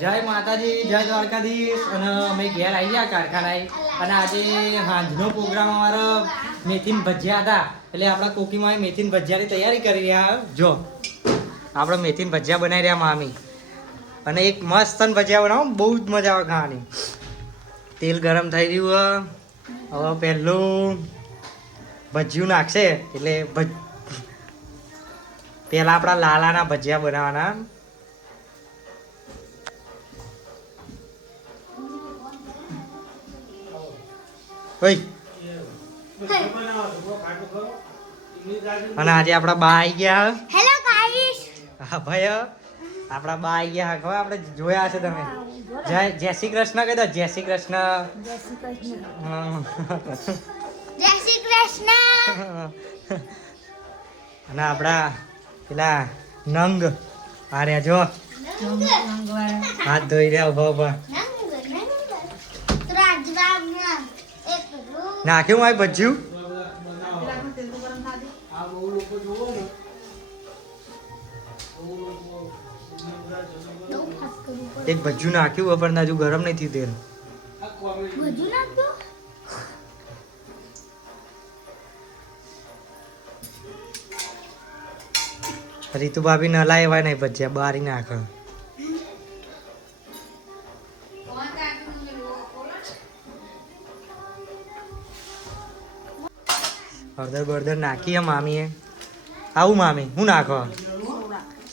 જય માતાજી, જય દ્વારકાધીશ. અને અમે ઘેર આવી ગયા કારખાનાએ. અને આજે સાંજનો પ્રોગ્રામ અમારો મેથીન ભજીયા હતા, એટલે આપણા કોકીમાં મેથીન ભજીયાની તૈયારી કરી રહ્યા. જો આપણે મેથીન ભજીયા બનાવી રહ્યા મામી, અને એક મસ્ત ભજીયા બનાવો, બહુ જ મજા આવે ખાવાની. તેલ ગરમ થઈ ગયું. હવે પહેલું ભજીયું નાખશે, એટલે પહેલા આપણા લાલાના ભજીયા બનાવવાના. અને આજે આપડા બા આવી ગયા. Hello guys. હા ભાઈ, આપડા બા આવી ગયા. ખબર આપણે જોયા હશે તમે. જય શ્રી કૃષ્ણ કહી દો. જય શ્રી કૃષ્ણ. જય શ્રી કૃષ્ણ. અને આપડા પેલા નંગ આ રહ્યા જો, હાથ ધોઈ રહ્યા ઉભા ઉભા. નાખ્યું મારી ભજીયું. એક ભજીયું નાખ્યું પણ હજુ ગરમ નહીં થયું તેલ. રીતુ ભાભી ન લાય એવા નહીં ભજીયા, બારી નાખ. હળદર બળદર નાખી મામીએ. આવું મામી હું નાખો?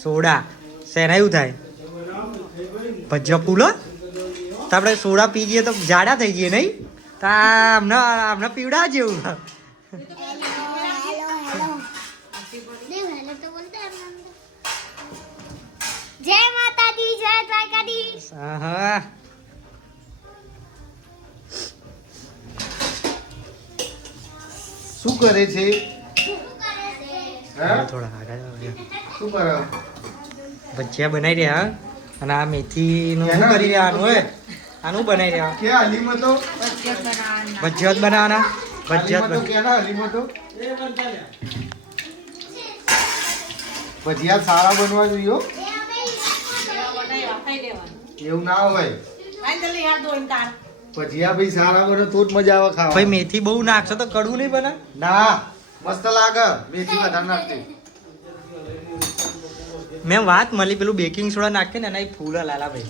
સોડા. શેના એવું થાય ભજીયા ફૂલો? તો આપણે સોડા પી જઈએ તો જાડા થઈ જઈએ નહીં? તો આમને પીવડા જેવું. જય માતાજી, જય દ્વારકાધીશ. હા, શું કરે છે? થોડા આગળ શું કરે? ભજીયા બનાવી રહ્યા. અને આ મેથી નું શું કરી રહ્યા? આનું બનાવી રહ્યા. કે હલીમો તો ભજીયા બનાવવાના. ભજીયા કેના હલીમો તો ભજીયા સારા બનવા જોઈએ. એવું ના હોય. ભજીયા ભાઈ સારા બને તો જ મજા આવે ખાવા. ભાઈ મેથી બહુ નાખશો તો કડવું નહીં બને? ના, મસ્ત લાગે. મેથી વધારે નાખતી. મેં વાત મળી પેલું બેકિંગ સોડા નાખે ને એના ફૂલ લાલા ભાઈ.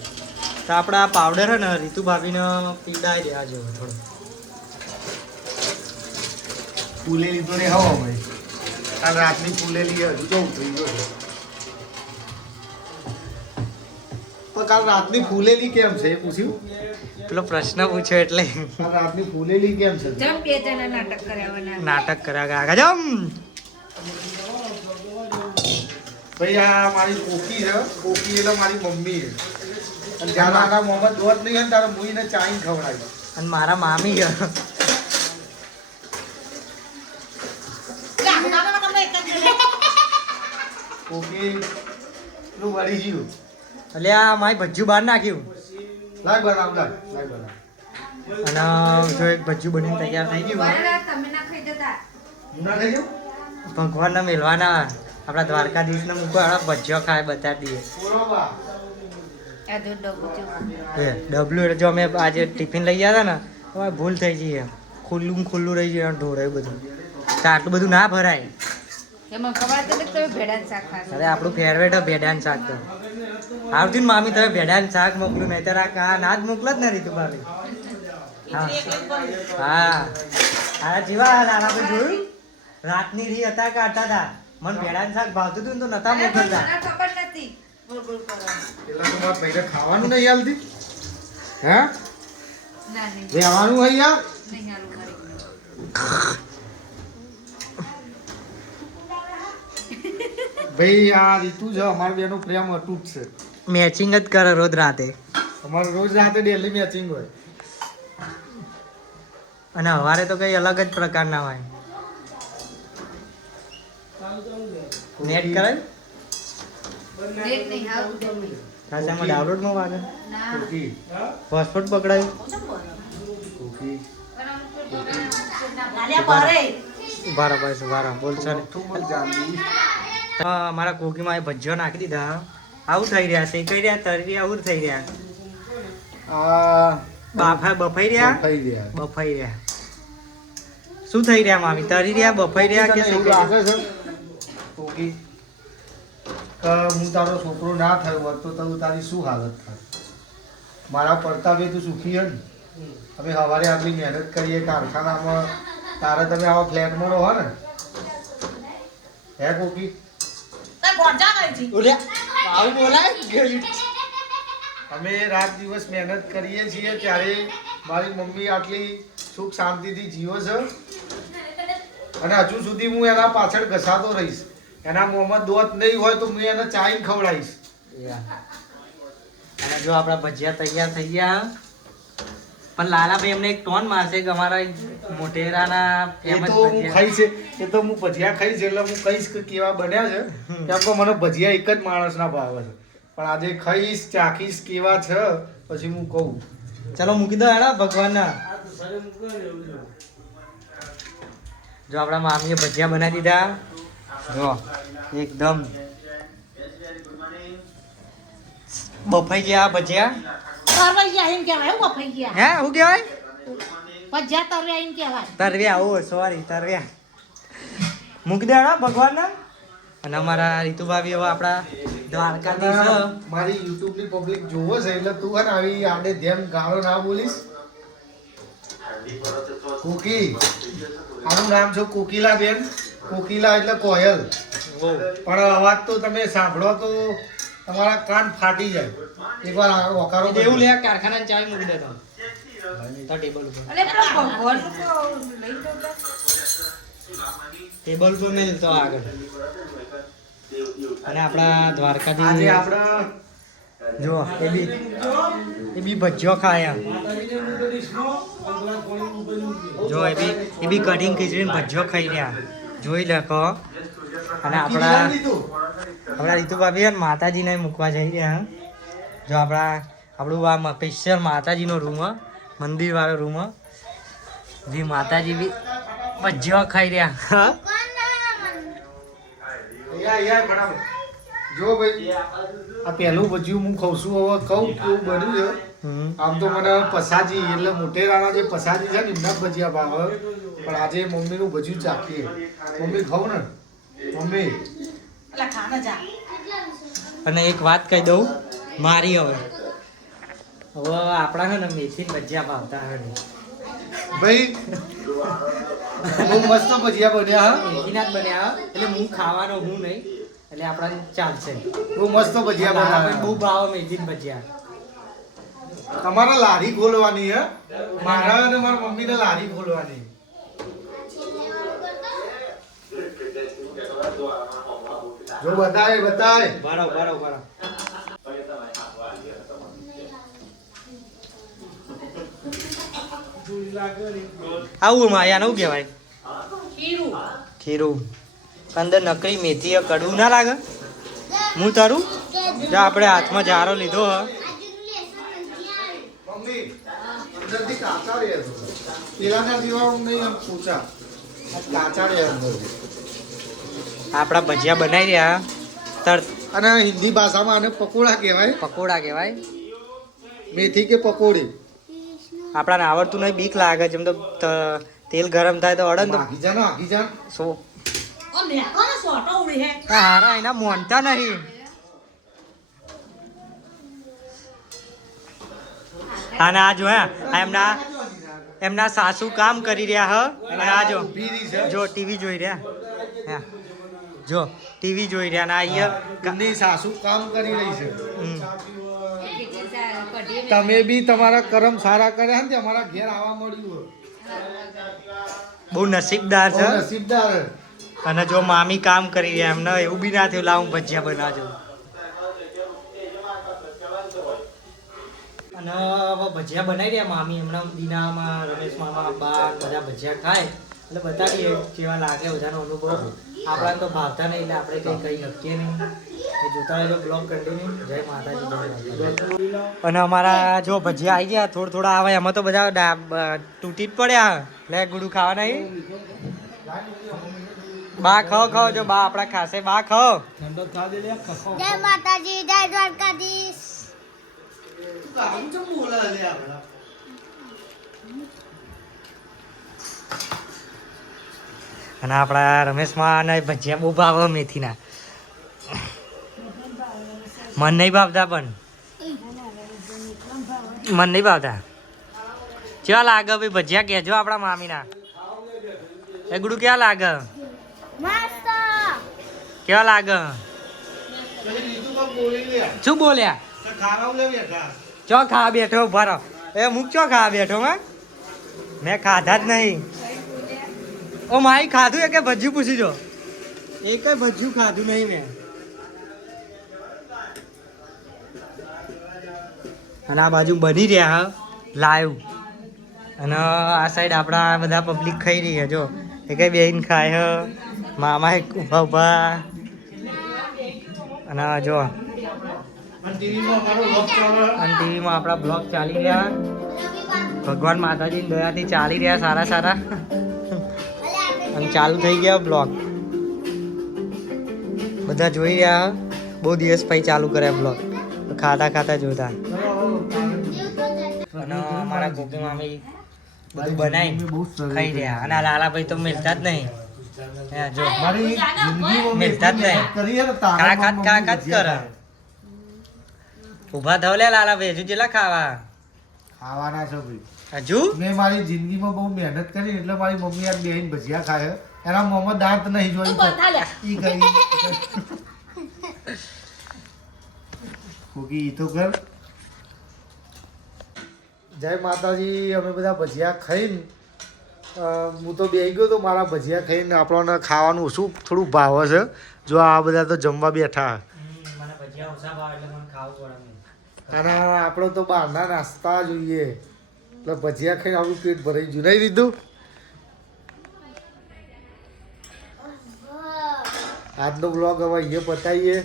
તો આપણા પાવડર હે ને રીતુ ભાભીને પીવડાવી દેવા જેવો થોડો. ફૂલેલી તો રે હવા ભાઈ. કાલ રાતની ફૂલેલી હજુ જવું થઈ ગયો. પણ કાલ રાતની ફૂલેલી કેમ છે એ પૂછ્યું? પેલો પ્રશ્ન પૂછ્યો એટલે. કાલ રાતની ફૂલેલી કેમ છે? નાટક કર્યા આગળ જમ. ભાઈ આ મારી કોકી છે. કોકી એટલે મારી મમ્મી છે. અને જ્યારે આના મોહમ્મદ દોત નહીં હોય ને ત્યારે મુઈને ચાઈ ખવડાવી. અને મારા મામી છે. કોકી નું વળી ગયું. એટલે આ મારી ભજીયું બહાર નાખ્યું. લાય બનાવ લાય બનાવ. અને જો એક ભજીયું બનીને તૈયાર થઈ ગયું. મુના થઈ ગયું. ભગવાનને મેળવાના આપણા દ્વારકાધીશને મૂકો ભજીયો ખાય બતાવી દઈએ. ડબલું એટલે જો અમે આજે ટિફિન લઈ ગયા હતા ને તો ભૂલ થઈ જઈએ. ખુલ્લું રહી જાય ઢોળાયું બધું. તો આટલું બધું ના ભરાય. અરે આપણું ફેવરેટ ભેડાનું શાક તો આવતી ને મામી. તમે ભેડાનું શાક મોકલું નહીં ત્યારે આ ના જ મોકલો જ ને રીતુ ભાભી. હા હા જીવા નાના ભાઈ જોયું રાતની રી હતા કાઢતા હતા. મને ભેડાનું શાક ભાવતું હતું ને તો નતા મોકલતા. પેલા તો મારા ભાઈને ખાવાનું નહીં આલતી. હે રહેવાનું હોય યાર. ભાઈ આ રીતુ છે અમારા બેનો પ્રેમ અતૂટ છે. મેચિંગ જ કરે રોજ રાતે. અમારે રોજ રાતે ડેલી મેચિંગ હોય. અને સવારે તો કઈ અલગ જ પ્રકારના હોય. નેટ કરાય ખાસામાં ડાઉનલોડમાં વાગે. કોકી પાસપોર્ટ પકડાયું. કોકી બરાબર બોલશો ને. મારા કોકીમાં ભજીયો નાખી દીધા. આવું થઈ રહ્યા છે કઈ રહ્યા તરી આવું થઈ રહ્યા. આ બફાઈ રહ્યા બફાઈ રહ્યા. બફાઈ રહ્યા શું થઈ રહ્યા મામી તરી રહ્યા બફાઈ રહ્યા કે તને એવું લાગે છે કોકી કે હું તારો છોકરો ના થયો હોત તો તું તારી શું હાલત થાય? મારા પડતાવે તું સુખી હે ને? અમે સવારે આટલી મહેનત કરીએ કારખાનામાં, તારે તમે આવા ફ્લેટમાં રહો ને હે કોકી? આવું બોલાય અમે રાત દિવસ મહેનત કરીએ છીએ ત્યારે મારી મમ્મી આટલી સુખ શાંતિથી જીવો છે અને હજુ સુધી હું એના પાછળ ઘસાતો રહીશ. એના મોંમાં દોત નહીં હોય તો હું એને ચાઈને ખવડાવીશ. અને જો આપણા ભજીયા તૈયાર થઈ ગયા પણ લાલાભાઈ એમને એક ટોન મારશે કે અમારા મોટેરાના એ ફેમસ તો હું ખાઈશ, એ તો હું ભજીયા ખાઈશ એટલે હું કહીશ કે કેવા બન્યા છે. કેમ કે મને ભજીયા એક જ માણસના ભાવે છે, પણ આજે ખાઈશ ચાખીશ કેવા છે પછી હું કહું. ચલો મૂકી દો હેડા ભગવાનના. જો આપણા મામીએ ભજીયા બનાવી દીધા. જો એકદમ બફાઈ ગયા ભજીયા. હે શું કહેવાય? તરવ્યા. ઓ સોરી તરવ્યા. મૂકી દે હેડા ભગવાનના. અને અમારા રીતુભાભી હવે આપણા દ્વારકાધીશ છે. મારી YouTube ની પબ્લિક જોવો છે એટલે તું હે ને આવી આડે ધેમ ગાળો ના બોલીશ. કોકી, આનું નામ છે કોકિલા બેન. કોકિલા એટલે કોયલ. પણ અવાજ તો તમે સાંભળો તો તમારા કાન ફાટી જાય. એકવાર ઓકારો એવું લે કારખાના ચાવી મૂકી દેતો ટેબલ ઉપર. ટેબલ ઉપર મેલતો આગળ. અને આપણા દ્વારકાથી આજે આપણા જો એ બી ભજીયો ખાયા. જો એ બી કઢીને ખીચડીને ભજીયો ખાઈ રહ્યા. જોઈ લખો. અને આપણા રીતુભાભી માતાજીને મૂકવા જઈ રહ્યા. જો આપણું આ સ્પેશિયલ માતાજીનો રૂમ, મંદિર વાળો રૂમ. જે માતાજી બી ભજીયો ખાઈ રહ્યા. જો ભાઈ આ પહેલું ભજીયું હું ખાઉં છું. હવે કહું કેવું બન્યું છે. આમ તો મને પસાજી એટલે મોટેરાના જે પસાજી છે ને એમના જ ભજીયા ભાવે, પણ આજે મમ્મીનું ભજીયું ચાખીએ. મમ્મી ખાવ ને મમ્મી. અને એક વાત કહી દઉં મારી. હવે આપણા છે ને મેથી ભજીયા ભાવતા હે ભાઈ બહુ મસ્ત ભજીયા બન્યા. મેથીના જ બન્યા. એટલે હું ખાવાનો હું નહીં, એટલે આપણા ચાલશે. બહુ મસ્ત ભજીયા બનાવ્યા. બહુ ભાવ મેથી ભજીયા. તમારે લારી ખોલવાની હે? મારા અને મારા મમ્મીને લારી ખોલવાની. જો બતાય બરાબર. આવું માયા શું કહેવાય? ખીરું. અંદર નકરી મેથી કડવું ના લાગે? હું તારું જો આપણે હાથમાં જારો લીધો હ. મમ્મી અંદરથી કાચા રહે છે. પેલાના જેવા નહીં આમ પોચા. કાચા રહે અંદરથી. આપણા ભજીયા બનાવી રહ્યા તરત. અને હિન્દી ભાષામાં આને પકોડા કહેવાય. પકોડા કહેવાય. મેથી કે પકોડી. આપણાને આવડતું નહીં, બીક લાગે. જેમ તો તેલ ગરમ થાય તો અડન તો આખી જા સો હારા એના મોનતા નહીં. અને આ જો એમના સાસુ કામ કરી રહ્યા હ. અને આ જો ટીવી જોઈ રહ્યા. હા જો ટીવી જોઈ રહ્યા. અને અહીંયા એમની સાસુ કામ કરી રહી છે. તમે બી તમારા કર્મ સારા કર્યા ને અમારા ઘેર આવવા મળ્યું. બહુ નસીબદાર છે. નસીબદાર. અને જો મામી કામ કરી રહ્યા. એમને એવું બી ના થયું લાવું ભજીયા બનાવજો. અને હવે ભજીયા બનાવી રહ્યા મામી. હમણાં દીનામાં રમેશ મામા બા બધા ભજીયા ખાય એટલે બતાવીએ કેવા લાગે બધાનો અનુભવ. આપણા તો ભાવતા નહીં એટલે આપણે કંઈ કહી શકીએ નહીં. એ જોતા રહેજો બ્લોગ કન્ટિન્યુ. જય માતાજી, જય માતાજી. અને અમારા જો ભજીયા આવી ગયા થોડા આવે એમાં તો બધા તૂટી જ પડ્યા. લે ગુડું ખાવા નહીં. બા ખાઓ જો બા આપણા ખાસે. બા ખાઓ. જય માતાજી, જય દ્વારકાધીશ. આવું ચમ બોલે લે આપણા અને આપણા રમેશમાં ને ભજીયા બહુ ભાવે મેથીના. મન નહીં ભાવતા પણ મન નહીં ભાવતા. કેવા લાગે ભાઈ ભજીયા કહેજો આપણા મામીના. એ ગુડું કેવા લાગે? મસ્ત. કેવા લાગે? પછી રીતુ માં બોલી લે શું બોલ્યા? તો ખાવા લે બેઠા ચો ખાવા બેઠો ઉભા રહો. એ મૂક ચો ખાવા બેઠો માં મેં ખાધા જ નહીં. ઓ માઈ ખાધું એ કે ભજીયું પૂછી જો. એ કઈ ભજીયું ખાધું નહીં મેં. અને આ બાજુ બની રહ્યા હા લાઈવ. અને આ સાઈડ આપણા બધા પબ્લિક ખાઈ રહી છે જો. એ કઈ બેન ખાય હ મામા ઉભા ઉભા. અને જો અને ટીવીમાં અમારો લોક ચાલે અને ટીવીમાં આપણા બ્લોગ ચાલી રહ્યા. ભગવાન માતાજીની દયાથી ચાલી રહ્યા સારા સારા. અને ચાલુ થઈ ગયા બ્લોગ. બધા જોઈ રહ્યા. બહુ દિવસ પછી ચાલુ કર્યા બ્લોગ. ખાતા ખાતા જોતા. અને અમારા ગોપી મામી બધું બનાવી ખાઈ રહ્યા. અને આ લાલાભાઈ તો મિલતા જ નહીં. હે, જો મારી જિંદગીમાં મિલતા જ નહીં. કરી હે ને તારા કાકાત કરે. ઊભા થવ લે લાલાભાઈ હજુ જેટલા ખાવા ખાવાના છે ભાઈ હજુ. મેં મારી જિંદગીમાં બહુ મહેનત કરી એટલે મારી મમ્મી આ બેહીને ભજીયા ખાય એના મોંમાં દાંત નહીં જોઈ ઈ ગઈ કોકી ઈ તો કર જય માતાજી. અમે બધા ભજીયા ખાઈને હું તો બેસી ગયો તો મારા ભજીયા ખાઈને આપણને ખાવાનું ઓછું થોડું ભાવે છે. જો આ બધા તો જમવા બેઠા મને ભજીયા ઓછા ભાવે એટલે મને ખાવું પડે. અને આપણે તો બહારના નાસ્તા જોઈએ એટલે ભજીયા ખાઈને આપણું પેટ ભરાઈ ગયું નહીં દીધું. આજનો બ્લોગ હવે અહીંયા બતાવીએ.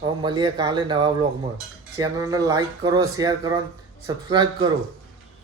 હવે મળીએ કાલે નવા બ્લોગમાં. ચેનલને લાઈક કરો, શેર કરો, સબસ્ક્રાઈબ કરો.